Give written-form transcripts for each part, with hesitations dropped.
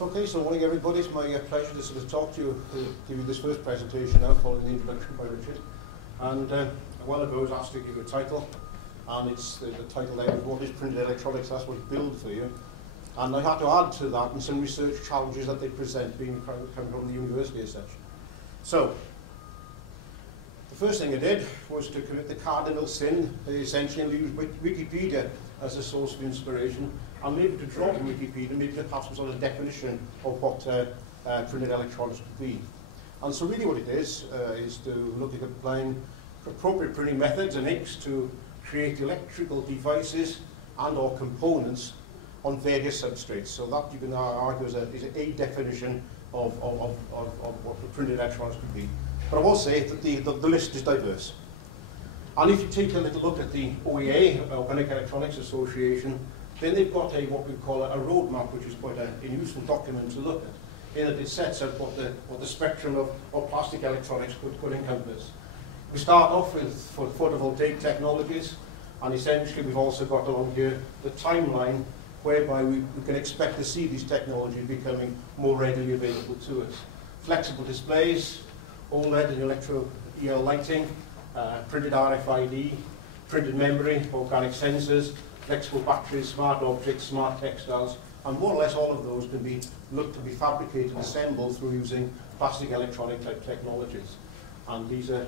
Okay, so morning everybody. It's my pleasure to sort of talk to you, to give you this first presentation now, following the introduction by Richard. And a while ago I was asked to give you a title, and it's the title there is What is Printed Electronics? That's what's billed for you. And I had to add to that and some research challenges that they present, being coming from the university as such. So, the first thing I did was to commit the cardinal sin, essentially use Wikipedia as a source of inspiration, and maybe to draw from Wikipedia, maybe to have some sort of definition of what printed electronics could be. And so really what it is to look at applying appropriate printing methods and inks to create electrical devices and or components on various substrates. So that you can argue is a definition of what the printed electronics could be. But I will say that the list is diverse. And if you take a little look at the OEA, Organic Electronics Association, then they've got what we call a roadmap, which is quite a useful document to look at, in that it sets out what the spectrum of plastic electronics could encompass. We start off with photovoltaic technologies, and essentially we've also got along here the timeline whereby we can expect to see these technologies becoming more readily available to us. Flexible displays, OLED and electro-EL lighting, printed RFID, printed memory, organic sensors, flexible batteries, smart objects, smart textiles, and more or less all of those can be looked to be fabricated and assembled through using plastic electronic type technologies. And these are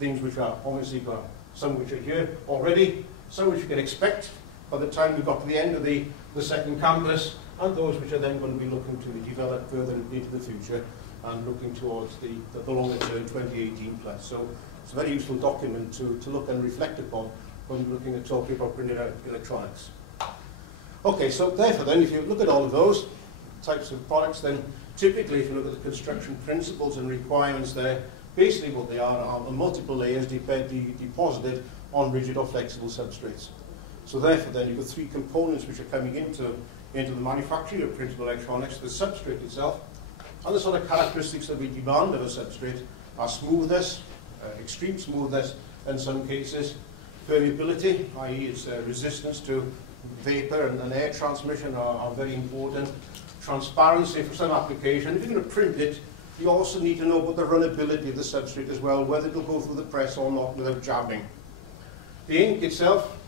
things which are obviously got some which are here already, some which you can expect by the time we got to the end of the second campus, and those which are then going to be looking to be developed further into the future and looking towards the longer term 2018 plus. So it's a very useful document to look and reflect upon when we're looking at talking about printed electronics. Okay, so therefore then, if you look at all of those types of products, then typically if you look at the construction principles and requirements there, basically what they are multiple layers deposited on rigid or flexible substrates. So therefore then you've got three components which are coming into the manufacturing of printed electronics: the substrate itself, and the sort of characteristics that we demand of a substrate are smoothness, extreme smoothness in some cases, permeability, i.e. its resistance to vapor and air transmission are very important. Transparency for some application. If you're going to print it, you also need to know about the runnability of the substrate as well, whether it will go through the press or not without jamming. The ink itself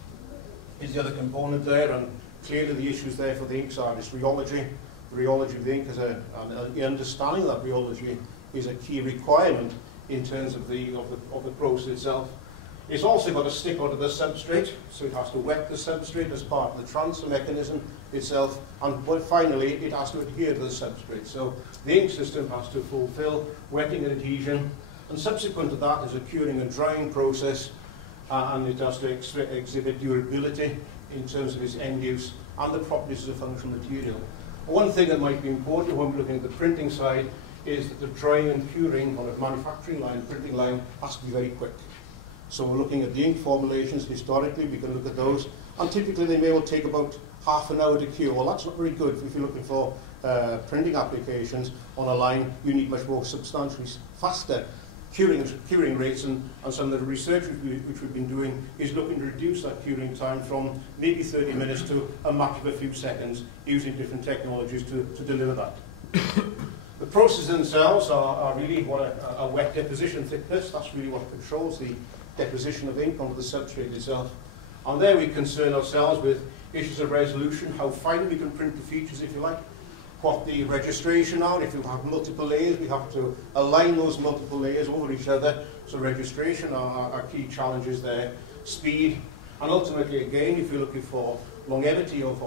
is the other component there, and clearly the issues there for the inks are its rheology. The rheology of the ink is the understanding of that rheology is a key requirement in terms of the process itself. It's also got to stick onto the substrate, so it has to wet the substrate as part of the transfer mechanism itself, and finally it has to adhere to the substrate. So the ink system has to fulfill wetting and adhesion, and subsequent to that is a curing and drying process, and it has to exhibit durability in terms of its end use and the properties of the functional material. One thing that might be important when we're looking at the printing side is that the drying and curing on a manufacturing line, printing line, has to be very quick. So we're looking at the ink formulations historically, we can look at those, and typically they may well take about half an hour to cure. Well, that's not very good if you're looking for printing applications on a line. You need much more substantially faster curing rates, and some of the research which we've been doing is looking to reduce that curing time from maybe 30 minutes to a matter of a few seconds, using different technologies to deliver that. The processes themselves are really what a wet deposition thickness. That's really what controls the deposition of ink onto the substrate itself. And there we concern ourselves with issues of resolution, how fine we can print the features, if you like, what the registration are. If you have multiple layers, we have to align those multiple layers over each other. So registration are key challenges there. Speed, and ultimately again, if you're looking for longevity of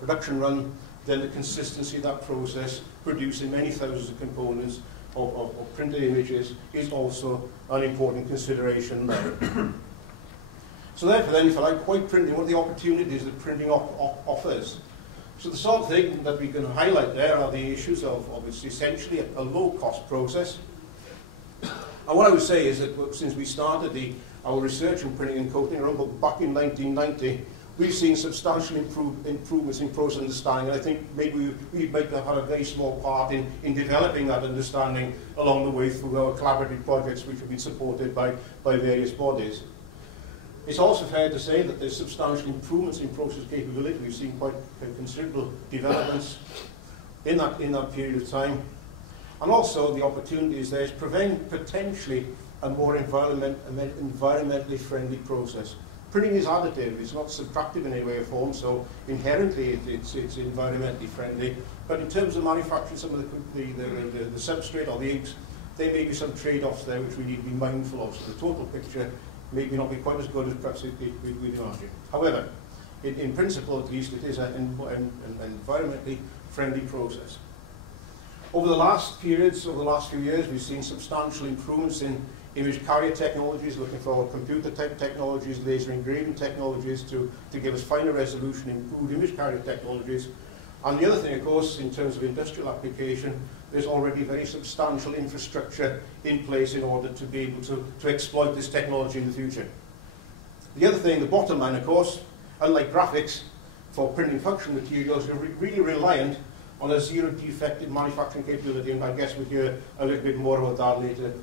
production run, then the consistency of that process, producing many thousands of components of printed images, is also an important consideration there. So therefore then, if I like white printing, what are the opportunities that printing offers? So the sort of thing that we can highlight there are the issues of it's essentially a low-cost process. And what I would say is that since we started our research in printing and coating around back in 1990, we've seen substantial improvements in process understanding, and I think maybe we might have had a very small part in developing that understanding along the way through our collaborative projects which have been supported by various bodies. It's also fair to say that there's substantial improvements in process capability. We've seen quite considerable developments. in that period of time. And also the opportunities there is potentially a more environmentally friendly process. Printing is additive, it's not subtractive in any way or form, so inherently it's environmentally friendly. But in terms of manufacturing some of the substrate or the inks, there may be some trade-offs there which we need to be mindful of, so the total picture may not be quite as good as perhaps we'd imagine. However, in principle at least, it is an environmentally friendly process. Over the last few years, we've seen substantial improvements in image carrier technologies, looking for computer type technologies, laser engraving technologies to give us finer resolution, improved image carrier technologies. And the other thing, of course, in terms of industrial application, there's already very substantial infrastructure in place in order to be able to exploit this technology in the future. The other thing, the bottom line, of course, unlike graphics, for printing function materials, you're really reliant on a zero defective manufacturing capability, and I guess we'll hear a little bit more about that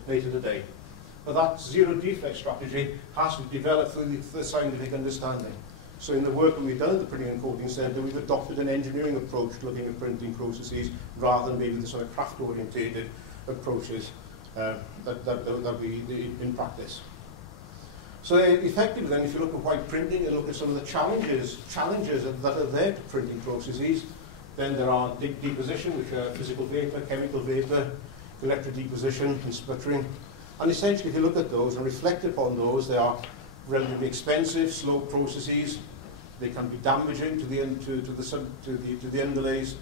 later today. But that zero defect strategy has to be developed through the scientific understanding. So in the work that we've done at the Printing and Coating Centre, we've adopted an engineering approach to looking at printing processes rather than maybe the sort of craft-orientated approaches that we in practice. So effectively then, if you look at white printing and look at some of the challenges that are there to printing processes, then there are deposition, which are physical vapor, chemical vapor, electric deposition and sputtering. And essentially, if you look at those and reflect upon those, they are relatively expensive, slow processes. They can be damaging to the underlays.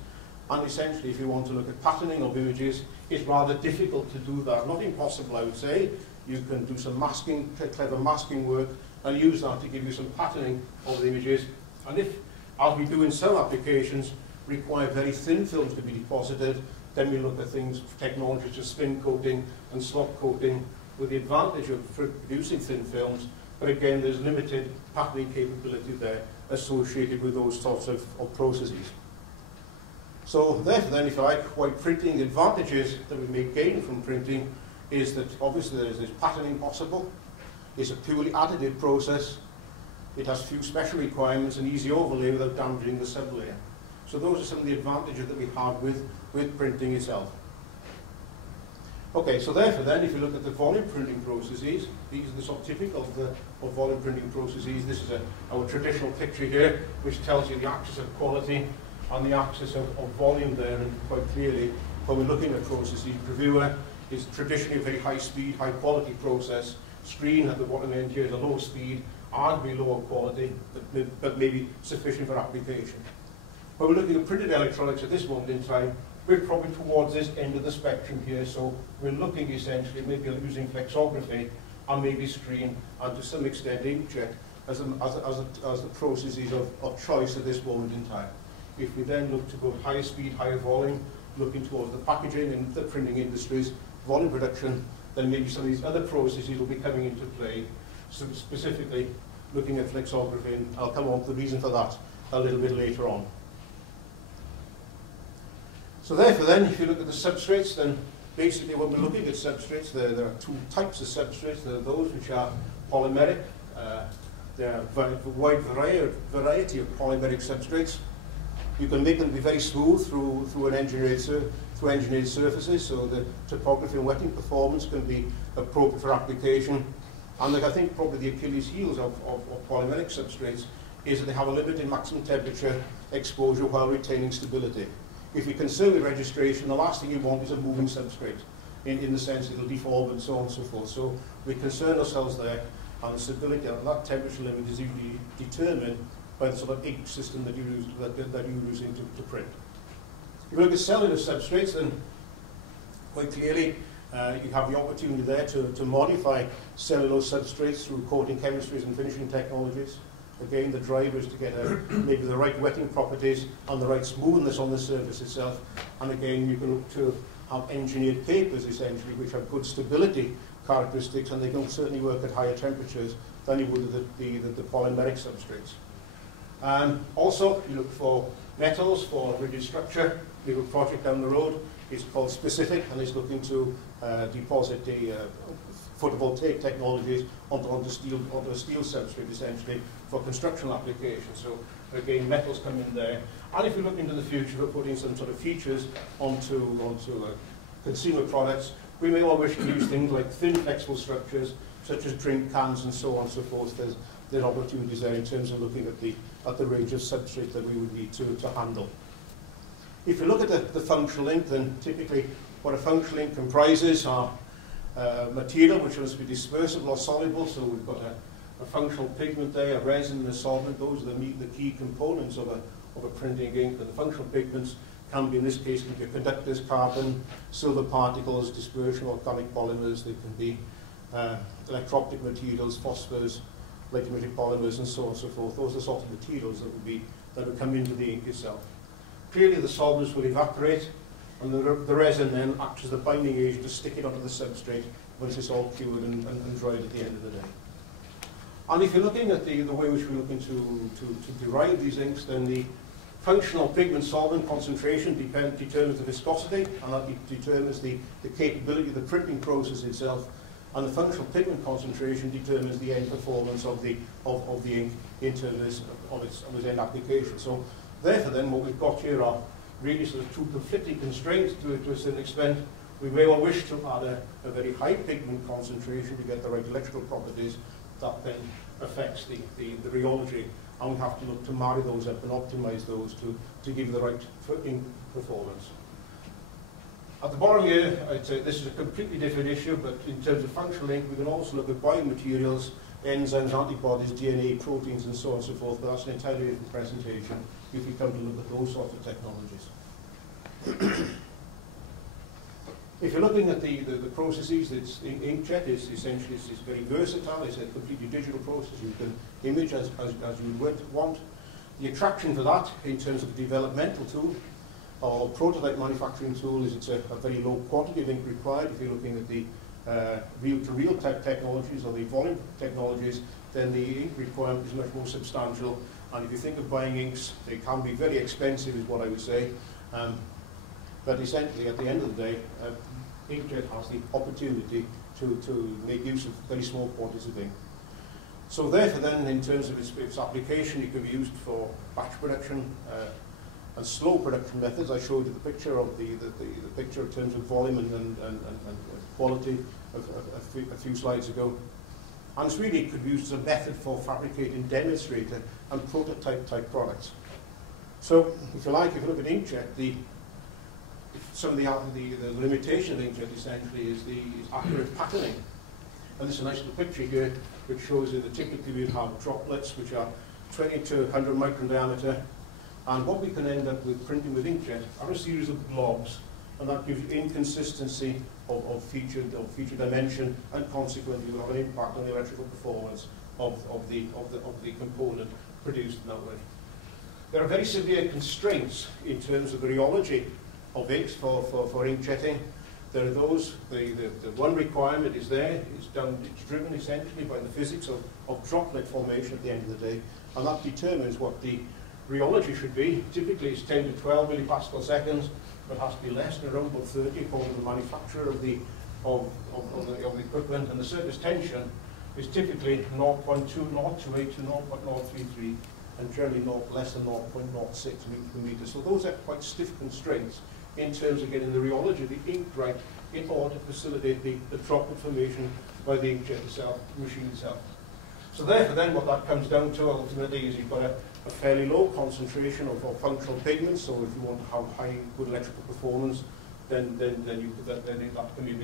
And essentially, if you want to look at patterning of images, it's rather difficult to do that. Not impossible, I would say. You can do some masking, clever masking work, and use that to give you some patterning of the images. And if, as we do in some applications, require very thin films to be deposited, then we look at things, technologies such as spin coating and slot coating, with the advantage of producing thin films, but again, there's limited patterning capability there associated with those sorts of processes. So therefore then, if you like, white printing, the advantages that we may gain from printing is that obviously there's patterning possible, it's a purely additive process, it has few special requirements and easy overlay without damaging the sublayer. So those are some of the advantages that we have with printing itself. Okay, so therefore then, if you look at the volume printing processes, these are the sort of typical of volume printing processes. This is our traditional picture here, which tells you the axis of quality and the axis of volume there, and quite clearly, when we're looking at processes, Gravure is traditionally a very high speed, high quality process. Screen at the bottom end here is a low speed, arguably lower quality, but maybe sufficient for application. When we're looking at printed electronics at this moment in time, we're probably towards this end of the spectrum here, so we're looking essentially maybe using flexography and maybe screen and to some extent inkjet as the processes of choice at this moment in time. If we then look to go higher speed, higher volume, looking towards the packaging and the printing industries, volume production, then maybe some of these other processes will be coming into play, so specifically looking at flexography, and I'll come on to the reason for that a little bit later on. So therefore then, if you look at the substrates, then basically when we're looking at substrates, there are two types of substrates. There are those which are polymeric. There are a wide variety of polymeric substrates. You can make them be very smooth through engineered surfaces, so the topography and wetting performance can be appropriate for application. And I think probably the Achilles heels of polymeric substrates is that they have a limited maximum temperature exposure while retaining stability. If we concern with registration, the last thing you want is a moving substrate, in the sense it'll deform and so on and so forth. So we concern ourselves there, and the stability of that temperature limit is usually determined by the sort of ink system that you're using to print. If you look at cellular substrates, then quite clearly you have the opportunity there to modify cellulose substrates through coating chemistries and finishing technologies. Again, the driver is to get maybe the right wetting properties and the right smoothness on the surface itself. And again, you can look to have engineered papers, essentially, which have good stability characteristics, and they can certainly work at higher temperatures than you would with the polymeric substrates. Also, you look for metals for rigid structure. We have a project down the road. It's called Specific, and it's looking to deposit the photovoltaic technologies onto a steel substrate, essentially, for construction applications. So again, metals come in there. And if we look into the future, we're putting some sort of features onto consumer products. We may well wish to use things like thin flexible structures, such as drink cans and so on and so forth. There's opportunities there in terms of looking at the range of substrate that we would need to handle. If you look at the functional ink, then typically what a functional ink comprises are material which must be dispersible or soluble. So we've got a functional pigment there, a resin and a solvent. Those are the key components of a printing ink. And the functional pigments can be, in this case, can be conductors, carbon, silver particles, dispersion, organic polymers. They can be electro-optic materials, phosphors, light emitting polymers, and so on and so forth. Those are the sort of materials that would come into the ink itself. Clearly, the solvents will evaporate, and the resin then acts as the binding agent to stick it onto the substrate once it's all cured and dried at the end of the day. And if you're looking at the way which we're looking to derive these inks, then the functional pigment solvent concentration determines the viscosity, and that determines the capability of the printing process itself. And the functional pigment concentration determines the end performance of the ink in terms of its end application. So therefore then what we've got here are really sort of two conflicting constraints to a certain extent. We may well wish to add a very high pigment concentration to get the right electrical properties that then affects the rheology, and we have to look to marry those up and optimize those to give the right ink performance. At the bottom here, I'd say this is a completely different issue, but in terms of functional ink, we can also look at biomaterials, enzymes, antibodies, DNA, proteins, and so on and so forth, but that's an entirely different presentation if we come to look at those sorts of technologies. If you're looking at the processes, inkjet is essentially it's very versatile. It's a completely digital process. You can image as you would want. The attraction for that in terms of a developmental tool or prototype manufacturing tool is it's a very low quantity of ink required. If you're looking at the reel-to-reel type technologies or the volume technologies, then the ink requirement is much more substantial. And if you think of buying inks, they can be very expensive, is what I would say. But essentially, at the end of the day, inkjet has the opportunity to make use of very small quantities of ink. So therefore then, in terms of its application, it can be used for batch production and slow production methods. I showed you the picture of the picture in terms of volume and quality a few slides ago. And it's really, it could be used as a method for fabricating demonstrator and prototype type products. So if you like, if you look at inkjet, some of the limitation of inkjet essentially is accurate patterning. And this is a nice little picture here which shows you that typically we have droplets which are 20 to 100 micron diameter, and what we can end up with printing with inkjet are a series of blobs, and that gives you inconsistency of feature dimension, and consequently will have an impact on the electrical performance of the component produced in that way. There are very severe constraints in terms of the rheology of inks for inkjetting. There are those, the one requirement is there, it's driven essentially by the physics of droplet formation at the end of the day, and that determines what the rheology should be. Typically it's 10 to 12 millipascal seconds, but has to be less than around about 30 according to the manufacturer of the equipment, and the surface tension is typically 0.2028 to 0.033, and generally less than 0.06 meters per meter. So those are quite stiff constraints in terms of getting the rheology of the ink right in order to facilitate the droplet formation by the inkjet itself, machine itself. So therefore then what that comes down to ultimately is you've got a fairly low concentration of functional pigments, so if you want to have high good electrical performance, then that can be a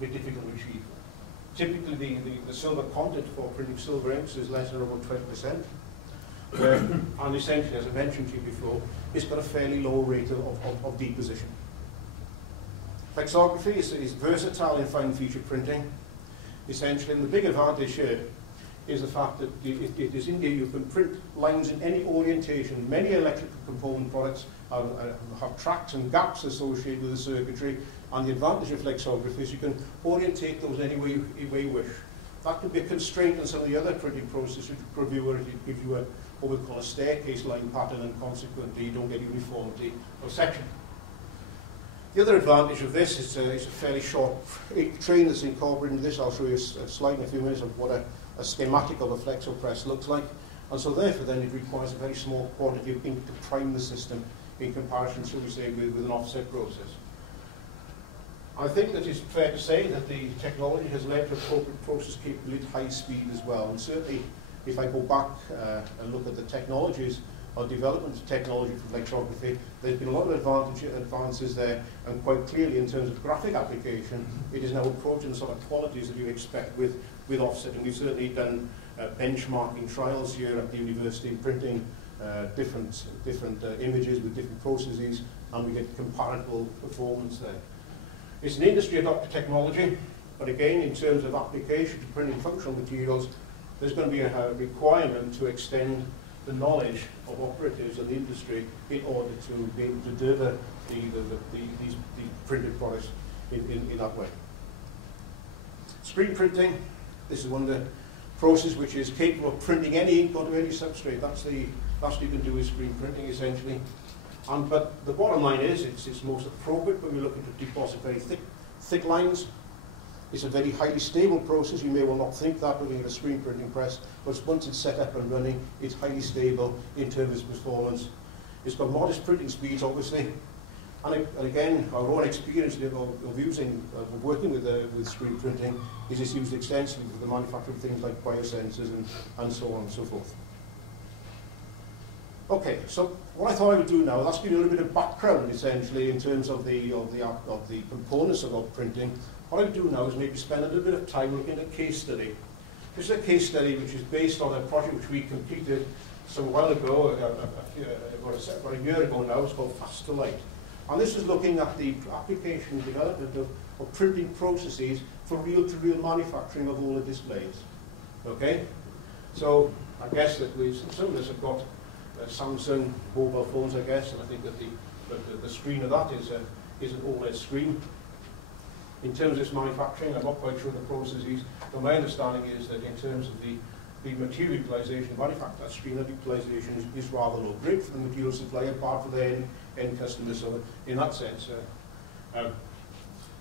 bit difficult to achieve. Typically the silver content for printing silver inks is less than about 20%. And essentially, as I mentioned to you before, it's got a fairly low rate of deposition. Flexography is versatile in fine feature printing. Essentially, and the big advantage here is the fact that it is in here you can print lines in any orientation. Many electrical component products have tracks and gaps associated with the circuitry, and the advantage of flexography is you can orientate those any way you wish. That could be a constraint on some of the other printing processes which give you what we call a staircase line pattern, and consequently you don't get uniformity of section. The other advantage of this is it's a fairly short train that's incorporated into this. I'll show you a slide in a few minutes of what a schematic of a flexo press looks like. And so therefore then it requires a very small quantity of ink to prime the system in comparison, shall we say, with an offset process. I think that it's fair to say that the technology has led to appropriate process capability at high speed as well. And certainly, if I go back and look at the technologies or development of technology for lithography, there's been a lot of advances there, and quite clearly in terms of graphic application, it is now approaching the sort of qualities that you expect with offset. And we've certainly done benchmarking trials here at the university, printing different images with different processes, and we get comparable performance there. It's an industry adopted technology, but again, in terms of application to printing functional materials, there's going to be a requirement to extend the knowledge of operatives in the industry in order to be able to deliver these printed products in that way. Screen printing, this is one of the processes which is capable of printing any ink onto any substrate. That's what you can do with screen printing, essentially. But the bottom line is, it's most appropriate when we're looking to deposit very thick lines. It's a very highly stable process. You may well not think that looking at a screen printing press, but once it's set up and running, it's highly stable in terms of its performance. It's got modest printing speeds, obviously. And again, our own experience of working with screen printing is it's used extensively for the manufacture of things like biosensors and so on and so forth. Okay, so what I thought I would do now, that's give you a little bit of background, essentially, in terms of the components of printing. What I would do now is maybe spend a little bit of time looking at a case study. This is a case study which is based on a project which we completed some while ago, about a year ago now. It's called Fast to Light. And this is looking at the application and development of printing processes for reel-to-reel manufacturing of OLED displays. Okay? So I guess that some of us have got Samsung mobile phones, I guess, and I think that the screen of that is an OLED screen. In terms of its manufacturing, I'm not quite sure the processes, but my understanding is that in terms of the material utilization, the manufacture that screen utilization is rather low. Great for the material supply, apart from the end customers. So in that sense,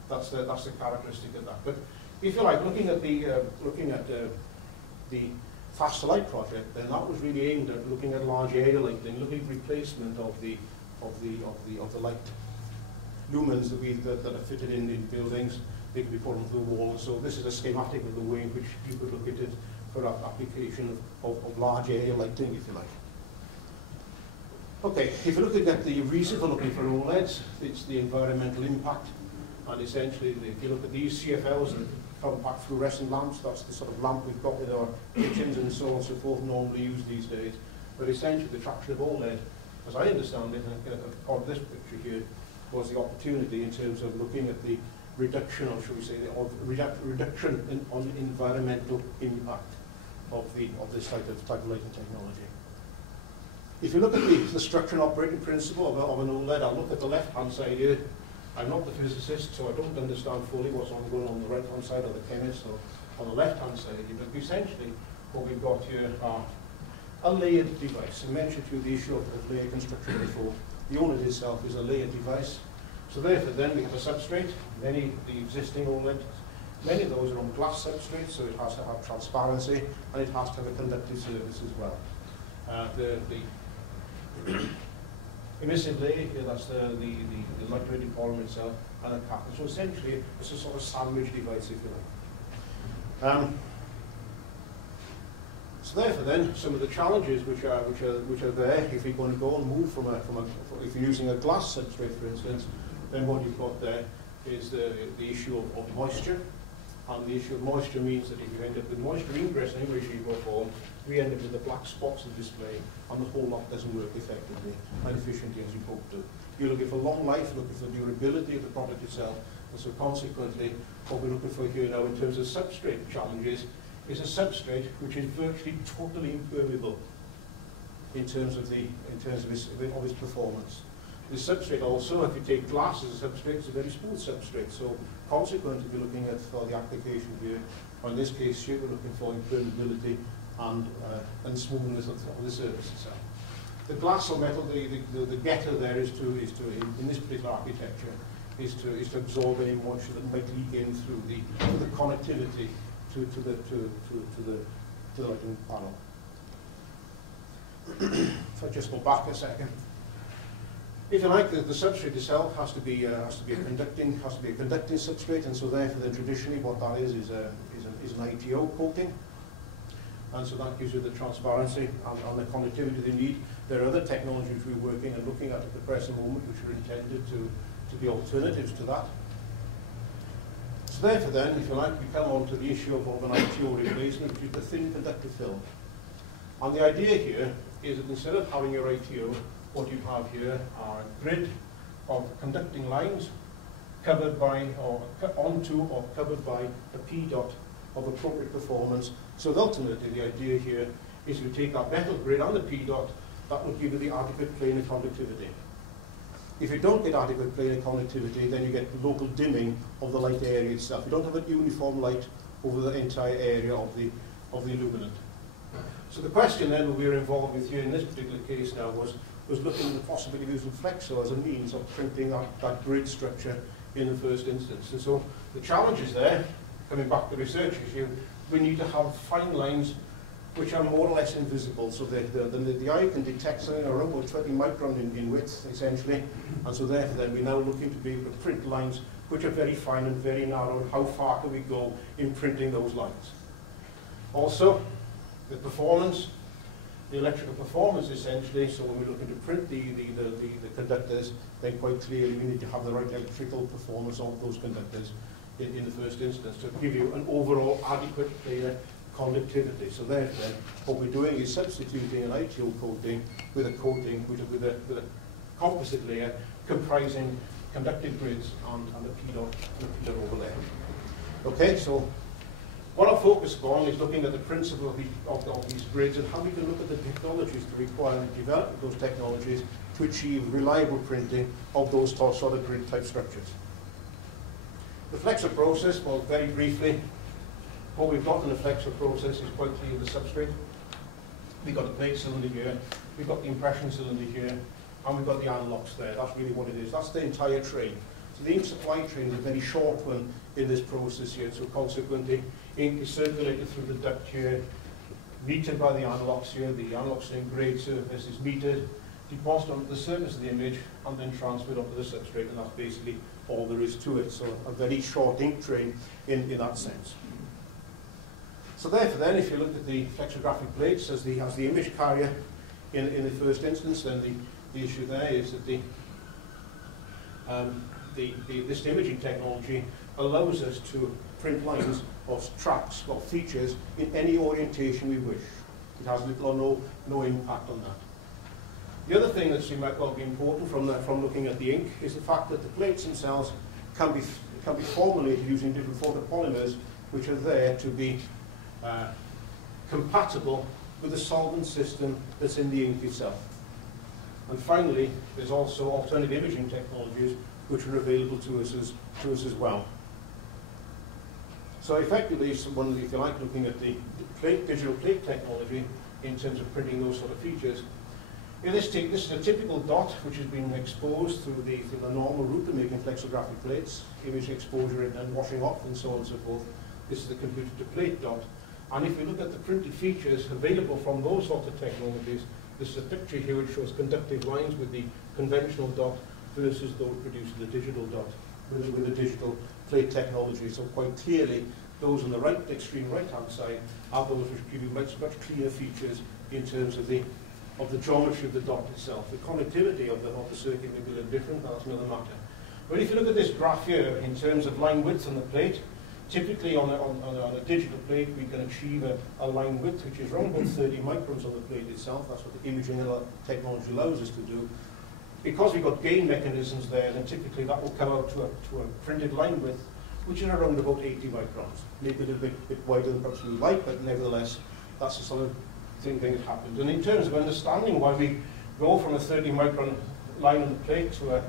that's the characteristic of that. But if you like, looking at the Fast to Light project, then that was really aimed at looking at large area lighting, looking at replacement of the light lumens that are fitted in buildings. They can be put onto the wall. And so this is a schematic of the way in which you could look at it for application of large area lighting, if you like. Okay, if you're looking at the reason for looking for OLEDs, it's the environmental impact. And essentially, if you look at these CFLs and compact fluorescent lamps, that's the sort of lamp we've got in our kitchens and so on and so forth, normally used these days. But essentially, the traction of OLED, as I understand it, and part of this picture here, was the opportunity in terms of looking at the reduction, or should we say, reduction on environmental impact of this type of lighting technology. If you look at the structure and operating principle of an OLED, I'll look at the left-hand side here. I'm not the physicist, so I don't understand fully what's going on the right-hand side, or the chemist, or on the left-hand side. But essentially, what we've got here are a layered device. I mentioned to you the issue of layer construction before. The OLED itself is a layered device. So therefore, then we have a substrate. Many of the existing OLEDs, many of those are on glass substrates, so it has to have transparency, and it has to have a conductive surface as well. The emissive layer here, that's the light-weighted polymer itself, and a cap. So essentially, it's a sort of sandwich device, if you like. So therefore, then, some of the challenges which are there, if you're going to go and move if you're using a glass substrate, for instance, then what you've got there is the issue of moisture. And the issue of moisture means that if you end up with moisture ingress in any shape or form, we end up with the black spots in the display, and the whole lot doesn't work effectively and efficiently as you hope to. You're looking for long life, looking for durability of the product itself, and so consequently, what we're looking for here now in terms of substrate challenges is a substrate which is virtually totally impermeable in terms of its performance. The substrate also, if you take glass as a substrate, it's a very smooth substrate. So consequently, we're looking at for the application here, or in this case here, we're looking for impermeability and smoothness of the surface itself. The glass or metal, the getter there is to in this particular architecture, is to absorb any moisture that might leak in through the connectivity to the lighting panel. If I just go back a second, if you like, the substrate itself has to be a conducting substrate, and so therefore then traditionally what that is an ITO coating, and so that gives you the transparency and the conductivity they need. There are other technologies we're working and looking at the present moment which are intended to be alternatives to that. So therefore then, if you like, we come on to the issue of an ITO replacement, which is the thin conductor film. And the idea here is that instead of having your ITO, what you have here are a grid of conducting lines covered by, or onto, or covered by a P dot of appropriate performance. So ultimately the idea here is you take that metal grid and the P dot, that will give you the adequate planar conductivity. If you don't get adequate planar conductivity, then you get local dimming of the light area itself. You don't have a uniform light over the entire area of the illuminant. So the question then that we were involved with here in this particular case now was looking at the possibility of using flexo as a means of printing that grid structure in the first instance. And so the challenge is there, coming back to the research issue, we need to have fine lines which are more or less invisible, so the eye can detect something around about 20 micron in width, essentially, and so therefore then we're now looking to be able to print lines which are very fine and very narrow, and how far can we go in printing those lines. Also, the performance, the electrical performance essentially, so when we're looking to print the conductors, then quite clearly we need to have the right electrical performance of those conductors in the first instance to give you an overall adequate planar conductivity. So therefore, what we're doing is substituting an ITO coating with a coating with a composite layer comprising conductive grids and a P dot overlay. Okay, so what I'll focus upon is looking at the principle of these grids and how we can look at the technologies to require and develop those technologies to achieve reliable printing of those sort of grid type structures. The flexo process, well, very briefly, what we've got in the flexo process is quite clear the substrate. We've got a plate cylinder here, we've got the impression cylinder here, and we've got the analogs there. That's really what it is. That's the entire train. So the ink supply train is a very short one in this process here, so consequently, ink is circulated through the duct here, metered by the analogs here. The analogs in grade surface is metered, deposited onto the surface of the image, and then transferred onto the substrate, and that's basically all there is to it. So a very short ink train in that sense. So therefore then, if you look at the flexographic plates as the image carrier in the first instance, then the issue there is that this imaging technology allows us to print lines or tracks or features in any orientation we wish. It has little or no impact on that. The other thing that might well be important from looking at the ink is the fact that the plates themselves can be formulated using different photopolymers which are there to be compatible with the solvent system that's in the ink itself. And finally, there's also alternative imaging technologies which are available to us as well. So effectively, if you like, looking at the digital plate technology in terms of printing those sort of features, this is a typical dot which has been exposed through the normal route of making flexographic plates, image exposure and washing off and so on and so forth. This is the computer to plate dot. And if we look at the printed features available from those sorts of technologies, this is a picture here which shows conductive lines with the conventional dot versus those produced with the digital dot, with the digital plate technology. So quite clearly, those on the right, extreme right-hand side, are those which give you much clearer features in terms of the geometry of the dot itself. The connectivity of the circuit may be a little different, that's another matter. But if you look at this graph here in terms of line width on the plate, typically on a digital plate we can achieve a line width which is around about 30 microns on the plate itself. That's what the imaging technology allows us to do. Because we've got gain mechanisms there, then typically that will come out to a printed line width which is around about 80 microns. Maybe a little bit wider than perhaps we like, but nevertheless that's the sort of thing that happens. And in terms of understanding why we go from a 30 micron line on the plate to a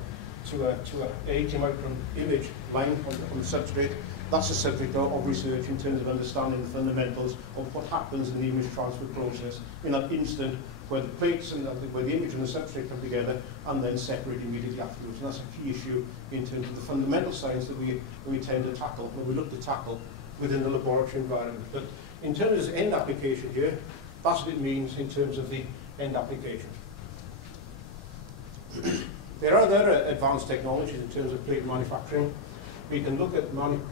80 micron image line on the substrate, That's a subject of research in terms of understanding the fundamentals of what happens in the image transfer process in that instant where the plates and where the image and the substrate come together and then separate immediately afterwards. And that's a key issue in terms of the fundamental science that we tend to tackle, when we look to tackle within the laboratory environment. But in terms of end application here, that's what it means in terms of the end application. There are other advanced technologies in terms of plate manufacturing. We can look at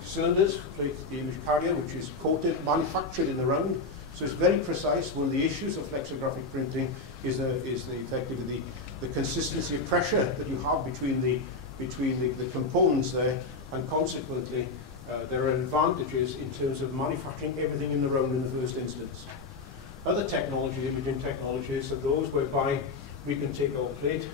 cylinders, plate the image carrier, which is coated, manufactured in the round. So it's very precise. One of the issues of flexographic printing is effectively the consistency of pressure that you have between the components there, and consequently there are advantages in terms of manufacturing everything in the round in the first instance. Other technologies, imaging technologies, are those whereby we can take our plate,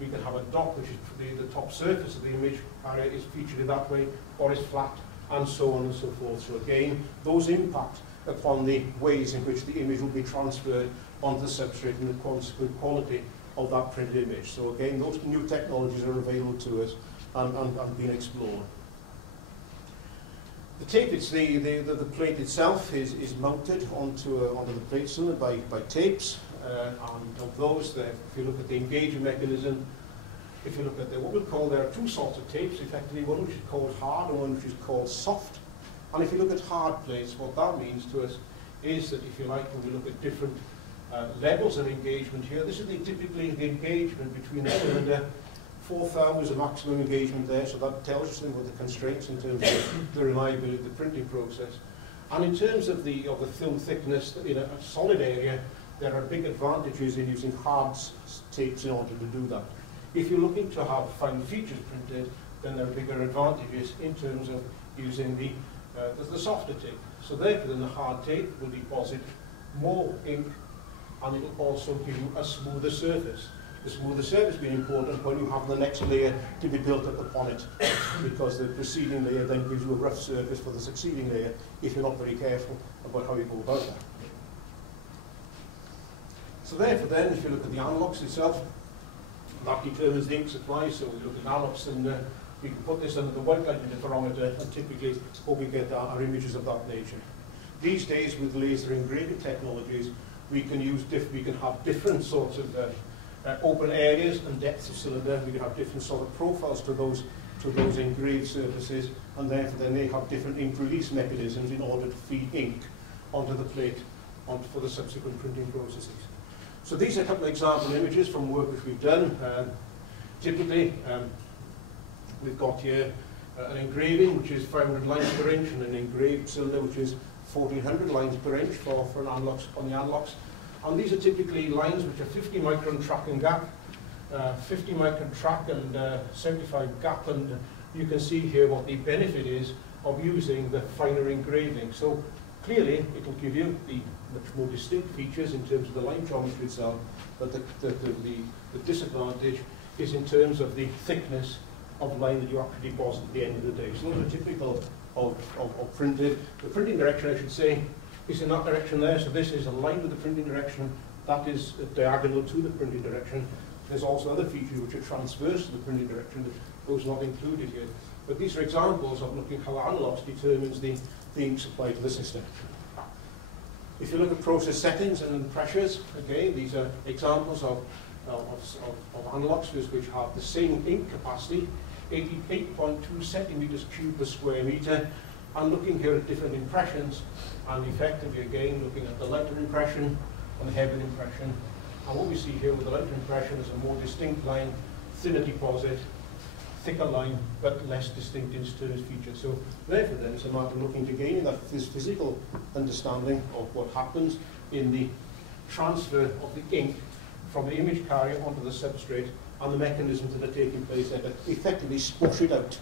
we can have a dot, which is the top surface of the image carrier is featured in that way, or is flat, and so on and so forth. So again, those impact upon the ways in which the image will be transferred onto the substrate and the consequent quality of that printed image. So again, those new technologies are available to us and being explored. The tape, it's the plate itself is mounted onto the plate cylinder by tapes, and of those, if you look at the engagement mechanism, if you look at what we'll call, there are two sorts of tapes, effectively, one which is called hard and one which is called soft. And if you look at hard plates, what that means to us is that, if you like, when we look at different levels of engagement here, this is typically the engagement between the cylinder. 4,000 is a maximum engagement there, so that tells us about the constraints in terms of the reliability of the printing process. And in terms of the film thickness in a solid area, there are big advantages in using hard tapes in order to do that. If you're looking to have fine features printed, then there are bigger advantages in terms of using the softer tape. So therefore, then the hard tape will deposit more ink, and it will also give you a smoother surface. The smoother surface being important when you have the next layer to be built up upon it, because the preceding layer then gives you a rough surface for the succeeding layer if you're not very careful about how you go about that. So therefore then, if you look at the analogues itself, that determines the ink supply. So we look at analogues, and we can put this under the white light interferometer, and typically what we get are images of that nature. These days, with laser engraving technologies, we can have different sorts of open areas and depths of cylinder. We can have different sort of profiles to those engraved surfaces, and therefore then they have different ink release mechanisms in order to feed ink onto the plate for the subsequent printing processes. So these are a couple of example images from work which we've done. Typically, we've got here an engraving which is 500 lines per inch, and an engraved cylinder which is 1400 lines per inch for an analogues, on the analogues. And these are typically lines which are 50 micron track and gap, 50 micron track and 75 gap, and you can see here what the benefit is of using the finer engraving. So clearly it will give you the much more distinct features in terms of the line geometry itself, but the disadvantage is in terms of the thickness of line that you actually deposit at the end of the day. So those are typical of printed. The printing direction, I should say, is in that direction there. So this is aligned with the printing direction. That is diagonal to the printing direction. There's also other features which are transverse to the printing direction. Those are not included here. But these are examples of looking how analogues determines the ink supply to the system. If you look at process settings and pressures, again, these are examples of analogues which have the same ink capacity, 88.2 centimeters cubed per square meter, and looking here at different impressions, and effectively again looking at the lighter impression and the heavier impression. And what we see here with the lighter impression is a more distinct line, thinner deposit, thicker line, but less distinct in terms of features. So therefore then it's a matter of looking to gain that physical understanding of what happens in the transfer of the ink from the image carrier onto the substrate, and the mechanisms that are taking place there that effectively squash it out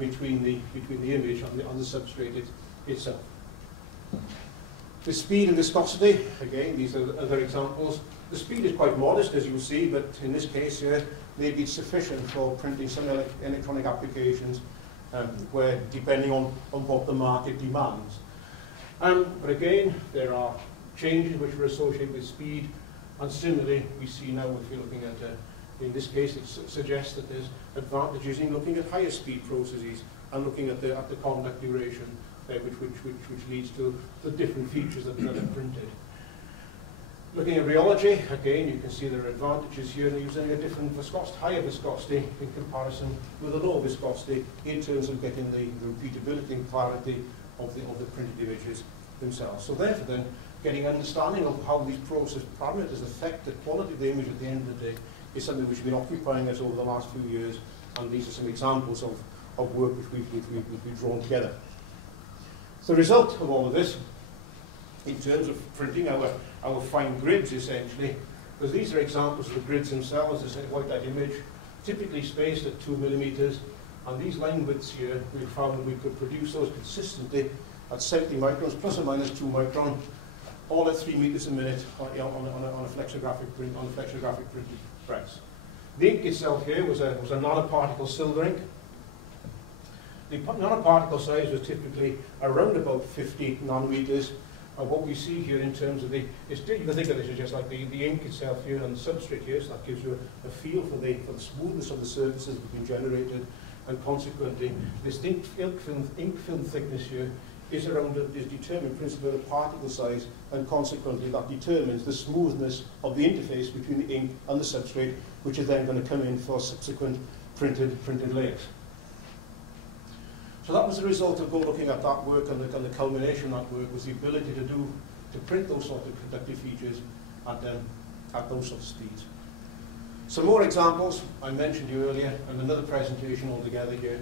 between the image and the substrate itself. The speed and viscosity, again, these are other examples. The speed is quite modest, as you will see, but in this case here, maybe it's sufficient for printing some electronic applications where, depending on what the market demands. But again, there are changes which are associated with speed, and similarly, we see now, if you're looking at, in this case, it suggests that there's advantages in looking at higher speed processes, and looking at the contact duration, which leads to the different features that are printed. Looking at rheology, again, you can see there are advantages here in using a different viscosity, higher viscosity in comparison with a low viscosity in terms of getting the repeatability and clarity of the printed images themselves. So therefore then, getting understanding of how these process parameters affect the quality of the image at the end of the day is something which has been occupying us over the last few years, and these are some examples of work which we've drawn together. So the result of all of this, in terms of printing our fine grids essentially, because these are examples of the grids themselves, as a white light image, typically spaced at 2 millimeters, and these line widths here, we found that we could produce those consistently at 70 microns, plus or minus 2 micron, all at 3 meters a minute on a flexographic printed press. The ink itself here was a nanoparticle silver ink. The nanoparticle size was typically around about 50 nanometers. What we see here in terms of you can think of this as just like the ink itself here on the substrate here, so that gives you a feel for the smoothness of the surfaces that have been generated, and consequently this ink film thickness here is determined principally by the particle size, and consequently that determines the smoothness of the interface between the ink and the substrate, which is then going to come in for subsequent printed layers. So that was the result of looking at that work, and the culmination of that work was the ability to print those sort of conductive features at those sort of speeds. Some more examples I mentioned you earlier, and another presentation altogether here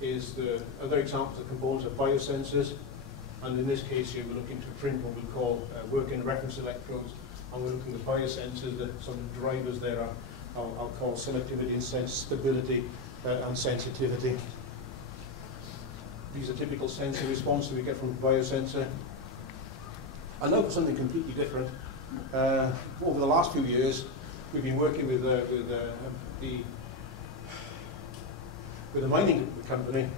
is the other examples of components of biosensors, and in this case here we're looking to print what we call working reference electrodes, and we're looking at biosensors. That some drivers there are I'll call selectivity and stability and sensitivity. These are typical sensor responses we get from a biosensor. And now for something completely different. Over the last few years, we've been working with a mining company,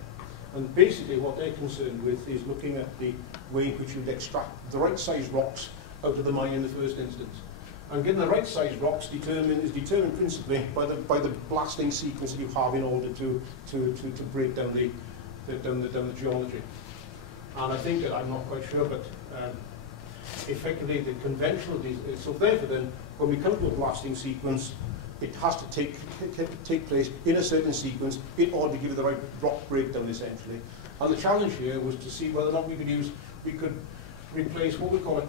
and basically what they're concerned with is looking at the way in which you'd extract the right size rocks out of the mine in the first instance. And getting the right size rocks is determined principally by the blasting sequence that you have in order to break down the geology. And I think that, I'm not quite sure, but effectively the conventional, so therefore then, when we come to a blasting sequence, it has to take place in a certain sequence in order to give you the right rock breakdown essentially. And the challenge here was to see whether or not we could replace what we call a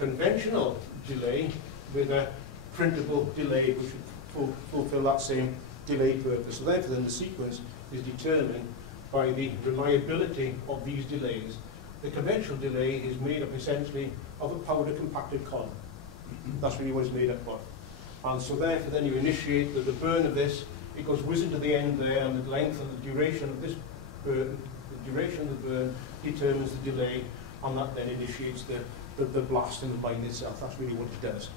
conventional delay with a printable delay, which would fulfill that same delay purpose. So therefore then the sequence is determined by the reliability of these delays. The conventional delay is made up essentially of a powder compacted column. That's really what it's made up of. And so therefore then you initiate the burn of this, it goes whizzing to the end there, and the length and the duration of this burn, the duration of the burn determines the delay, and that then initiates the blast in the mine itself. That's really what it does.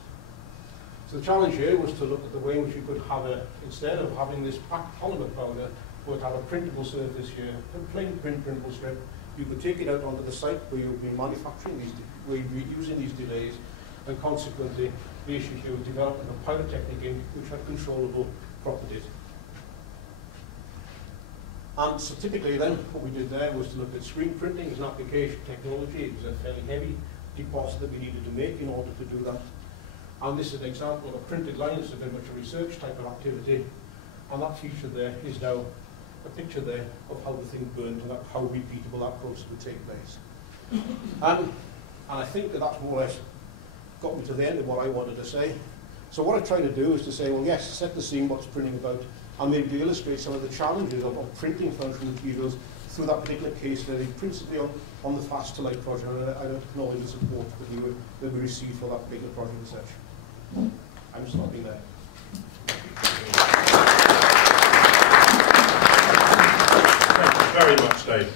So the challenge here was to look at the way in which you could have instead of having this packed polymer powder, would have a printable surface here, a plain printable strip. You could take it out onto the site where you'll be manufacturing these, where you'll be using these delays, and consequently the issue here was developing a pyrotechnic ink which had controllable properties. And so typically then what we did there was to look at screen printing as an application technology. It was a fairly heavy deposit that we needed to make in order to do that. And this is an example of a printed line. It's very much a research type of activity. And that feature there is now a picture there of how the thing burned and how repeatable that process would take place. And I think that's more or less got me to the end of what I wanted to say. So what I'm trying to do is to say, well, yes, set the scene, what's printing about, and maybe to illustrate some of the challenges of printing functional materials through that particular case study, principally on the Fast to Light project. And I don't know the support that we received for that particular project and such. I'm stopping there. Thank you very much, Dave.